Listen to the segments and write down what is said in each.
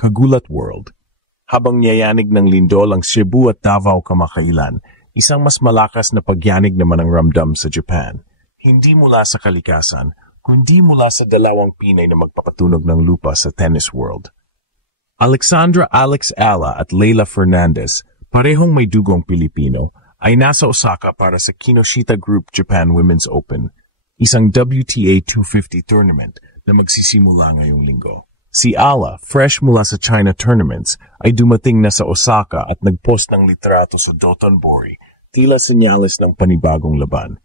Kagulat World. Habang yayanig ng lindol ang Cebu at Davao kamakailan, isang mas malakas na pagyanig naman ang ramdam sa Japan. Hindi mula sa kalikasan, kundi mula sa dalawang Pinay na magpapatunog ng lupa sa tennis world. Alexandra Alex Ala at Leila Fernandez, parehong may dugong Pilipino, ay nasa Osaka para sa Kinoshita Group Japan Women's Open, isang WTA 250 tournament na magsisimula ngayong linggo. Si Ala, fresh mula sa China tournaments, ay dumating na sa Osaka at nagpost ng litrato sa Dotonbori, tila senyales ng panibagong laban.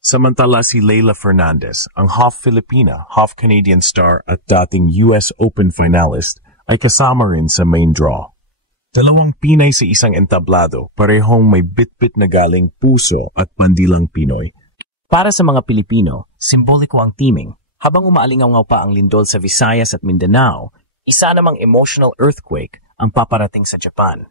Samantala si Leila Fernandez, ang half Filipina, half Canadian star at dating US Open finalist, ay kasama rin sa main draw. Dalawang Pinay sa isang entablado, parehong may bit-bit na galing puso at pandilang Pinoy. Para sa mga Pilipino, simboliko ang teaming. Habang umaalingaw pa ang lindol sa Visayas at Mindanao, isa namang emotional earthquake ang paparating sa Japan.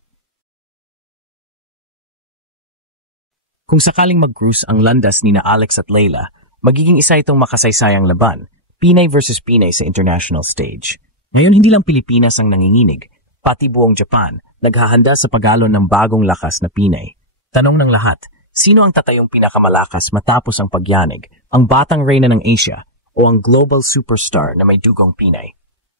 Kung sakaling mag-cruise ang landas ni na Alex at Leila, magiging isa itong makasaysayang laban, Pinay versus Pinay sa international stage. Ngayon hindi lang Pilipinas ang nanginginig, pati buong Japan naghahanda sa pag-alon ng bagong lakas na Pinay. Tanong ng lahat, sino ang tatayong pinakamalakas matapos ang pagyanig, ang batang reyna ng Asia o ang global superstar na may dugong Pinay?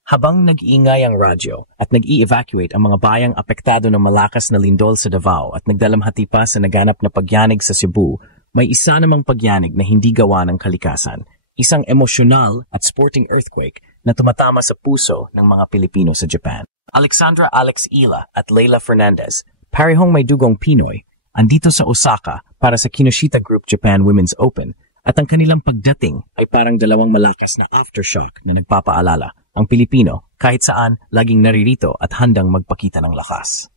Habang nag-iingay ang radyo at nag-i-evacuate ang mga bayang apektado ng malakas na lindol sa Davao at nagdalamhati pa sa naganap na pagyanig sa Cebu, may isa namang pagyanig na hindi gawa ng kalikasan, isang emosyonal at sporting earthquake na tumatama sa puso ng mga Pilipino sa Japan. Alexandra Alex Ila at Leila Fernandez, parehong may dugong Pinoy, andito sa Osaka para sa Kinoshita Group Japan Women's Open, at ang kanilang pagdating ay parang dalawang malakas na aftershock na nagpapaalala. Ang Pilipino, kahit saan, laging naririto at handang magpakita ng lakas.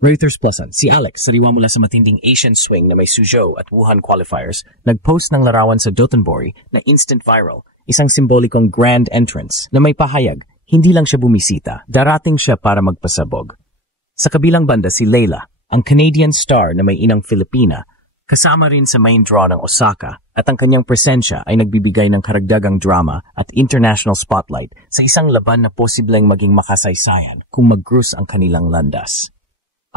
Reuters Plusan, si Alex, sariwa mula sa matinding Asian swing na may Suzhou at Wuhan qualifiers, nag-post ng larawan sa Dotonbori na instant viral, isang simbolikong grand entrance na may pahayag, hindi lang siya bumisita, darating siya para magpasabog. Sa kabilang banda si Leila, ang Canadian star na may inang Filipina, kasama rin sa main draw ng Osaka at ang kanyang presensya ay nagbibigay ng karagdagang drama at international spotlight sa isang laban na posibleng maging makasaysayan kung mag-cruise ang kanilang landas.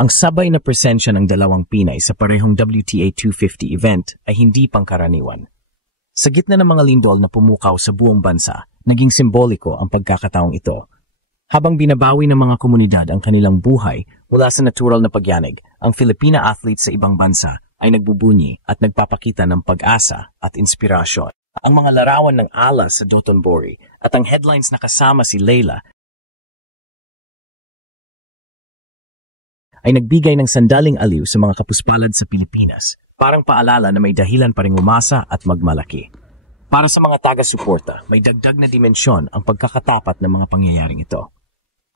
Ang sabay na presensya ng dalawang Pinay sa parehong WTA 250 event ay hindi pangkaraniwan. Sa gitna ng mga lindol na pumukaw sa buong bansa, naging simboliko ang pagkakataong ito. Habang binabawi ng mga komunidad ang kanilang buhay mula sa natural na pagyanig, ang Filipina athletes sa ibang bansa ay nagbubunyi at nagpapakita ng pag-asa at inspirasyon. Ang mga larawan ng Ala sa Dotonbori at ang headlines na kasama si Leila ay nagbigay ng sandaling aliw sa mga kapuspalad sa Pilipinas, parang paalala na may dahilan pa ring umasa at magmalaki. Para sa mga taga-suporta, may dagdag na dimensyon ang pagkakatapat ng mga pangyayaring ito.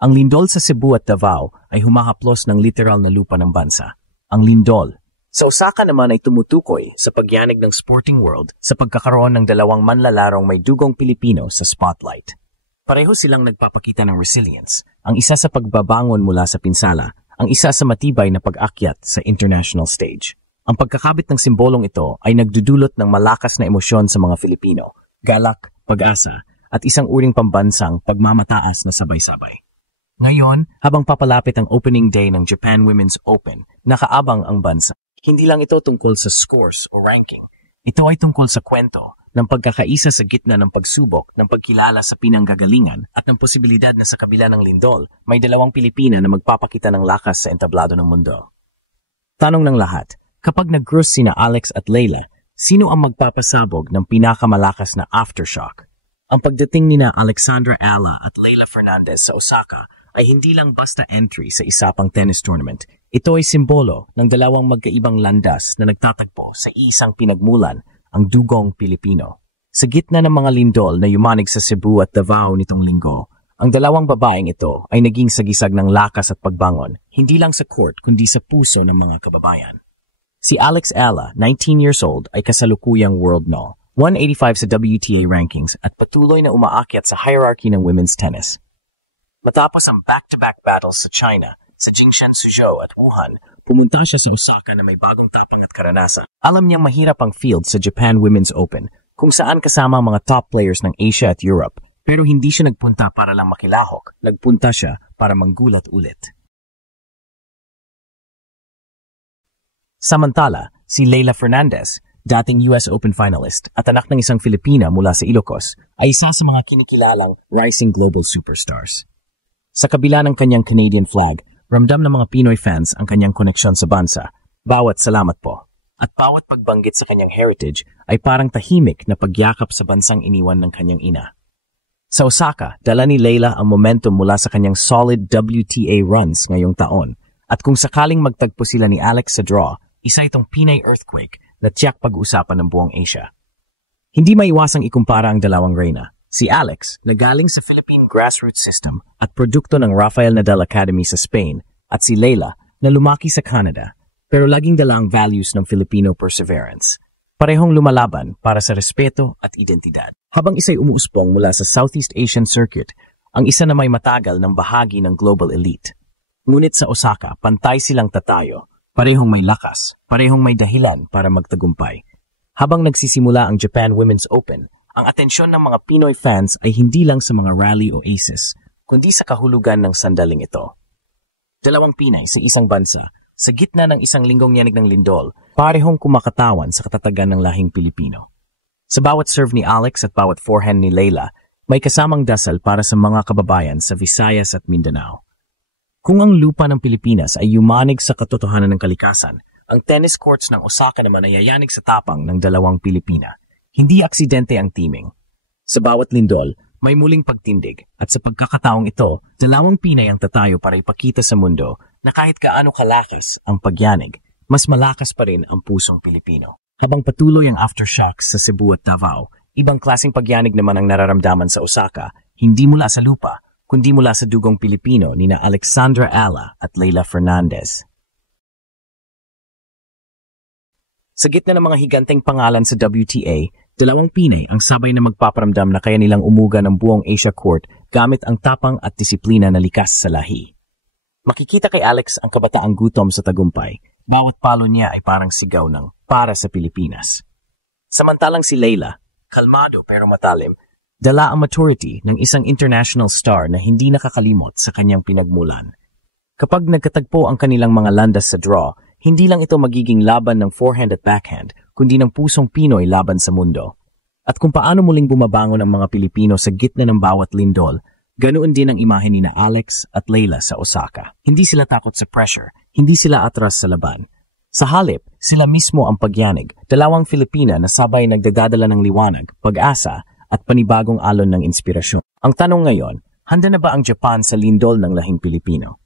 Ang lindol sa Cebu at Davao ay humahaplos ng literal na lupa ng bansa. Ang lindol sa Osaka naman ay tumutukoy sa pagyanig ng sporting world sa pagkakaroon ng dalawang manlalarong may dugong Pilipino sa spotlight. Pareho silang nagpapakita ng resilience, ang isa sa pagbabangon mula sa pinsala, ang isa sa matibay na pag-akyat sa international stage. Ang pagkakabit ng simbolong ito ay nagdudulot ng malakas na emosyon sa mga Filipino, galak, pag-asa, at isang uring pambansang pagmamataas na sabay-sabay. Ngayon, habang papalapit ang opening day ng Japan Women's Open, nakaabang ang bansa. Hindi lang ito tungkol sa scores o ranking. Ito ay tungkol sa kwento ng pagkakaisa sa gitna ng pagsubok, ng pagkilala sa pinanggagalingan at ng posibilidad na sa kabila ng lindol, may dalawang Pilipina na magpapakita ng lakas sa entablado ng mundo. Tanong ng lahat, kapag nag-cruise sina Alex at Leila, sino ang magpapasabog ng pinakamalakas na aftershock? Ang pagdating ni na Alexandra Ala at Leila Fernandez sa Osaka ay hindi lang basta entry sa isa pang tennis tournament. Ito ay simbolo ng dalawang magkaibang landas na nagtatagpo sa isang pinagmulan, ang dugong Pilipino. Sa gitna ng mga lindol na yumanig sa Cebu at Davao nitong linggo, ang dalawang babaeng ito ay naging sagisag ng lakas at pagbangon, hindi lang sa court kundi sa puso ng mga kababayan. Si Alex Ala, 19 years old, ay kasalukuyang world no. 185 sa WTA rankings at patuloy na umaakyat sa hierarchy ng women's tennis. Matapos ang back-to-back battles sa China, sa Jingshan, Suzhou at Wuhan, pumunta siya sa Osaka na may bagong tapang at karanasan. Alam niyang mahirap ang field sa Japan Women's Open, kung saan kasama ang mga top players ng Asia at Europe, pero hindi siya nagpunta para lang makilahok. Nagpunta siya para manggulat ulit. Samantala, si Leyla Fernandez, dating US Open finalist at anak ng isang Filipina mula sa Ilocos, ay isa sa mga kinikilalang rising global superstars. Sa kabila ng kanyang Canadian flag, ramdam ng mga Pinoy fans ang kanyang koneksyon sa bansa. Bawat salamat po. At bawat pagbanggit sa kanyang heritage ay parang tahimik na pagyakap sa bansang iniwan ng kanyang ina. Sa Osaka, dala ni Leyla ang momentum mula sa kanyang solid WTA runs ngayong taon. At kung sakaling magtagpo sila ni Alex sa draw, isa itong Pinay earthquake na tiyak pag-usapan ng buong Asia. Hindi maiwasang ikumpara ang dalawang reyna. Si Alex, na galing sa Philippine grassroots system at produkto ng Rafael Nadal Academy sa Spain, at si Leyla, na lumaki sa Canada, pero laging dala ang values ng Filipino perseverance. Parehong lumalaban para sa respeto at identidad. Habang isa'y umuuspong mula sa Southeast Asian Circuit, ang isa na may matagal ng bahagi ng global elite. Ngunit sa Osaka, pantay silang tatayo. Parehong may lakas, parehong may dahilan para magtagumpay. Habang nagsisimula ang Japan Women's Open, ang atensyon ng mga Pinoy fans ay hindi lang sa mga rally o aces, kundi sa kahulugan ng sandaling ito. Dalawang Pinay sa isang bansa, sa gitna ng isang linggong yanig ng lindol, parehong kumakatawan sa katatagan ng lahing Pilipino. Sa bawat serve ni Alex at bawat forehand ni Leyla, may kasamang dasal para sa mga kababayan sa Visayas at Mindanao. Kung ang lupa ng Pilipinas ay yumanig sa katotohanan ng kalikasan, ang tennis courts ng Osaka naman ay yayanig sa tapang ng dalawang Pilipina. Hindi aksidente ang teaming. Sa bawat lindol, may muling pagtindig at sa pagkakataong ito, dalawang Pinay ang tatayo para ipakita sa mundo na kahit gaano kalakas ang pagyanig, mas malakas pa rin ang pusong Pilipino. Habang patuloy ang aftershocks sa Cebu at Davao, ibang klaseng pagyanig naman ang nararamdaman sa Osaka, hindi mula sa lupa, kundi mula sa dugong Pilipino nina Alexandra Ala at Leyla Fernandez. Sa gitna ng mga higanteng pangalan sa WTA, dalawang Pinay ang sabay na magpaparamdam na kaya nilang umuga ng buong Asia Court gamit ang tapang at disiplina na likas sa lahi. Makikita kay Alex ang kabataang gutom sa tagumpay. Bawat palo niya ay parang sigaw ng para sa Pilipinas. Samantalang si Leyla, kalmado pero matalim, dala ang maturity ng isang international star na hindi nakakalimot sa kanyang pinagmulan. Kapag nagkatagpo ang kanilang mga landas sa draw, hindi lang ito magiging laban ng forehand at backhand, kundi ng pusong Pinoy laban sa mundo. At kung paano muling bumabangon ang mga Pilipino sa gitna ng bawat lindol, ganoon din ang imahe ni Alex at Leyla sa Osaka. Hindi sila takot sa pressure, hindi sila atras sa laban. Sa halip, sila mismo ang pagyanig, dalawang Filipina na sabay nagdadala ng liwanag, pag-asa, at panibagong alon ng inspirasyon. Ang tanong ngayon, handa na ba ang Japan sa lindol ng lahing Pilipino?